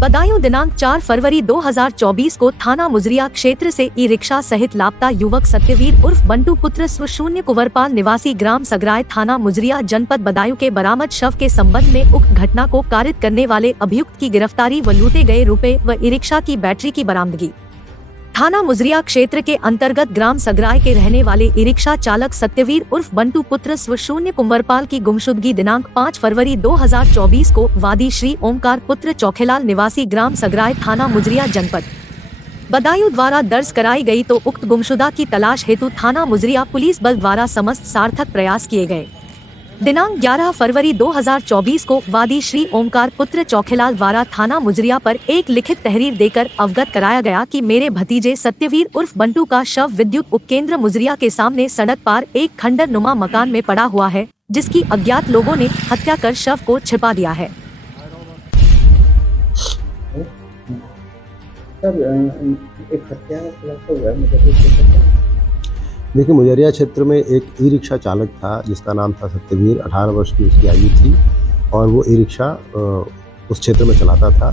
बदायूं दिनांक 4 फरवरी 2024 को थाना मुजरिया क्षेत्र से ई रिक्शा सहित लापता युवक सत्यवीर उर्फ बंटू पुत्र शून्य कुंवरपाल निवासी ग्राम सगराय थाना मुजरिया जनपद बदायूं के बरामद शव के संबंध में उक्त घटना को कारित करने वाले अभियुक्त की गिरफ्तारी व लूटे गए रुपए व ई रिक्शा की बैटरी की बरामदगी। थाना मुजरिया क्षेत्र के अंतर्गत ग्राम सगराय के रहने वाले ई रिक्शा चालक सत्यवीर उर्फ बंटू पुत्र शून्य कुंवरपाल की गुमशुदगी दिनांक 5 फरवरी 2024 को वादी श्री ओमकार पुत्र चौखेलाल निवासी ग्राम सगराय थाना मुजरिया जनपद बदायूं द्वारा दर्ज कराई गई। तो उक्त गुमशुदा की तलाश हेतु थाना मुजरिया पुलिस बल द्वारा समस्त सार्थक प्रयास किए गए। दिनांक 11 फरवरी 2024 को वादी श्री ओमकार पुत्र चौखेलाल द्वारा थाना मुजरिया पर एक लिखित तहरीर देकर अवगत कराया गया कि मेरे भतीजे सत्यवीर उर्फ बंटू का शव विद्युत उपकेंद्र मुजरिया के सामने सड़क पार एक खंडर नुमा मकान में पड़ा हुआ है, जिसकी अज्ञात लोगों ने हत्या कर शव को छिपा दिया है। देखिए, मुजरिया क्षेत्र में एक ई रिक्शा चालक था जिसका नाम था सत्यवीर। 18 वर्ष की उसकी आयु थी और वो ई रिक्शा उस क्षेत्र में चलाता था।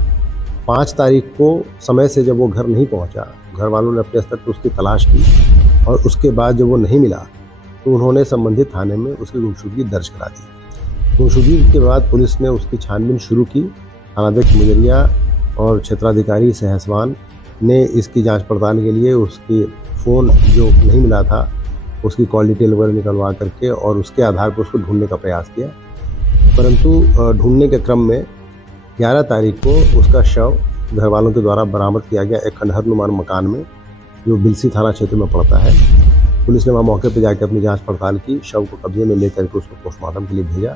5 तारीख को समय से जब वो घर नहीं पहुंचा, घर वालों ने अपने स्तर पर उसकी तलाश की और उसके बाद जब वो नहीं मिला तो उन्होंने संबंधित थाने में उसकी गुमशुदगी दर्ज करा दी। गुमशुदगी के बाद पुलिस ने उसकी छानबीन शुरू की। थानाध्यक्ष मुजरिया और क्षेत्राधिकारी सहसवान ने इसकी जाँच पड़ताल के लिए उसकी फ़ोन जो नहीं मिला था उसकी कॉल डिटेल वगैरह निकलवा करके और उसके आधार पर उसको ढूंढने का प्रयास किया, परंतु ढूंढने के क्रम में 11 तारीख को उसका शव घर वालों के द्वारा बरामद किया गया एक खंडहर नुमा मकान में जो बिलसी थाना क्षेत्र में पड़ता है। पुलिस ने वहाँ मौके पर जाकर अपनी जाँच पड़ताल की, शव को कब्जे में लेकर के उसको पोस्टमार्टम के लिए भेजा।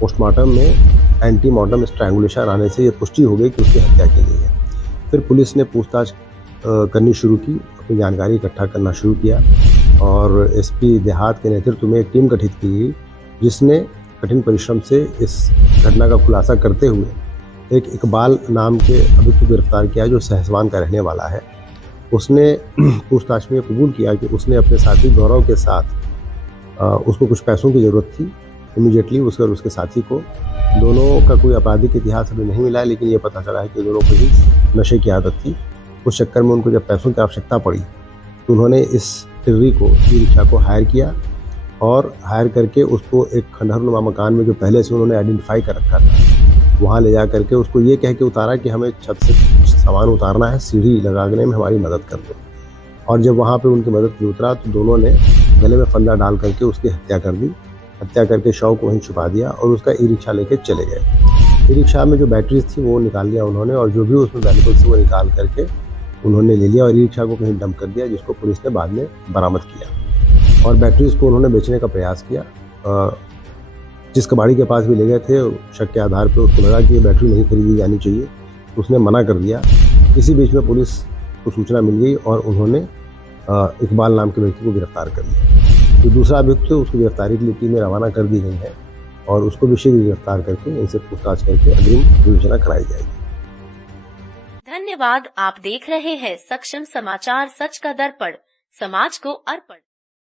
पोस्टमार्टम में एंटीमार्टम स्ट्रैंगुलेशन आने से ये पुष्टि हो गई कि उसकी हत्या की गई है। फिर पुलिस ने पूछताछ करनी शुरू की, अपनी जानकारी इकट्ठा करना शुरू किया और एसपी देहात के नेतृत्व में एक टीम गठित की गई, जिसने कठिन परिश्रम से इस घटना का खुलासा करते हुए एक इकबाल नाम के अभियुक्त को गिरफ्तार किया जो सहसवान का रहने वाला है। उसने पूछताछ में कबूल किया कि उसने अपने साथी गौरव के साथ उसको कुछ पैसों की ज़रूरत थी। इमीडिएटली उसके और उसके साथी को, दोनों का कोई आपराधिक इतिहास अभी नहीं मिला है, लेकिन ये पता चला है कि दोनों को ही नशे की आदत थी। उस चक्कर में उनको जब पैसों की आवश्यकता पड़ी तो उन्होंने इस टिर्री को, ई रिक्शा को हायर किया और हायर करके उसको एक खंडहर नुमा मकान में जो पहले से उन्होंने आइडेंटिफाई कर रखा था वहाँ ले जा करके उसको ये कह के उतारा कि हमें छत से सामान उतारना है, सीढ़ी लगाने में हमारी मदद कर दो। और जब वहाँ पे उनकी मदद के उतरा तो दोनों ने गले में फंदा डाल करके उसकी हत्या कर दी। हत्या करके शव को वहीं छुपा दिया और उसका ई रिक्शा लेके चले गए। ई रिक्शा में जो बैटरीज थी वो निकाल लिया उन्होंने और जो भी उसमें वैल्यूबल थी वो निकाल करके उन्होंने ले लिया और ई रिक्शा को कहीं डंप कर दिया, जिसको पुलिस ने बाद में बरामद किया। और बैटरीज को उन्होंने बेचने का प्रयास किया। जिस कबाड़ी के पास भी ले गए थे, शक के आधार पर उसको लगा कि ये बैटरी नहीं खरीदी जानी चाहिए, उसने मना कर दिया। इसी बीच में पुलिस को सूचना मिल गई और उन्होंने इकबाल नाम के व्यक्ति को गिरफ्तार कर लिया। जो दूसरा अभियुक्त है उसकी गिरफ्तारी के लिए टीमें रवाना कर दी गई हैं और उसको भी शीघ्र गिरफ्तार करके इनसे पूछताछ करके अग्रिम विवेचना कराई जाएगी। धन्यवाद। आप देख रहे हैं सक्षम समाचार, सच का दर्पण, समाज को अर्पण।